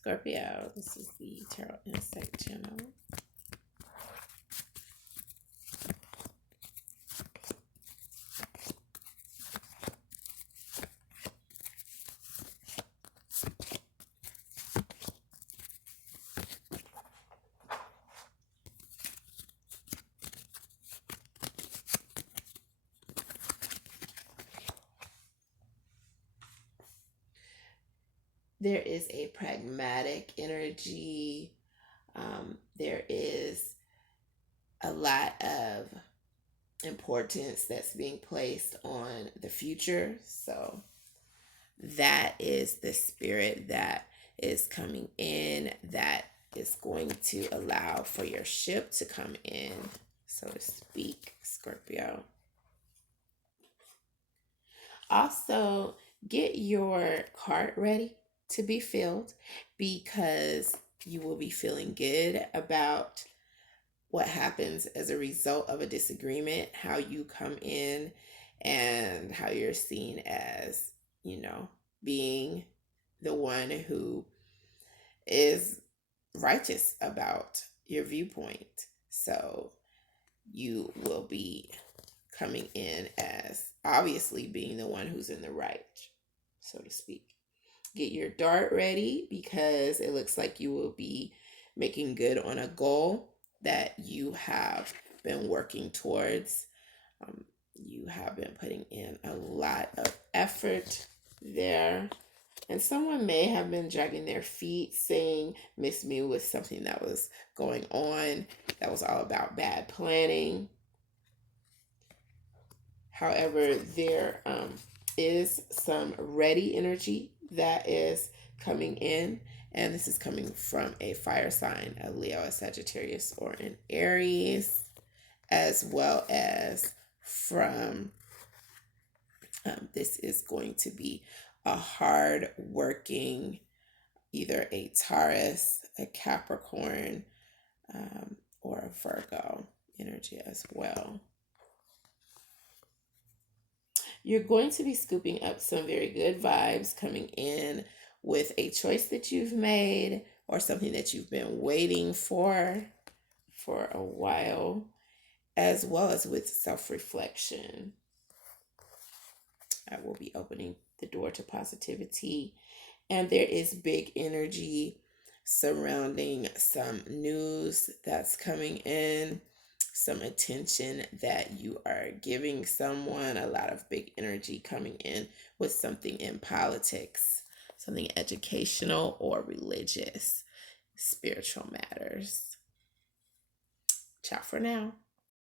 Scorpio, this is the Tarot Insight channel. There is a pragmatic energy. There is a lot of importance that's being placed on the future. So that is the spirit that is coming in, that is going to allow for your ship to come in, so to speak, Scorpio. Also, get your cart ready to be filled, because you will be feeling good about what happens as a result of a disagreement, how you come in, and how you're seen as, being the one who is righteous about your viewpoint. So you will be coming in as obviously being the one who's in the right, so to speak. Get your dart ready, because it looks like you will be making good on a goal that you have been working towards. You have been putting in a lot of effort there. And someone may have been dragging their feet, saying Miss Me with something that was going on that was all about bad planning. However, there is some ready energy that is coming in, and this is coming from a fire sign, a Leo, a Sagittarius, or an Aries, as well as from this is going to be a hard working, either a Taurus, a Capricorn, or a Virgo energy as well. You're going to be scooping up some very good vibes coming in with a choice that you've made, or something that you've been waiting for a while, as well as with self-reflection. I will be opening the door to positivity, and there is big energy surrounding some news that's coming in, some attention that you are giving someone, a lot of big energy coming in with something in politics, something educational or religious, spiritual matters. Ciao for now.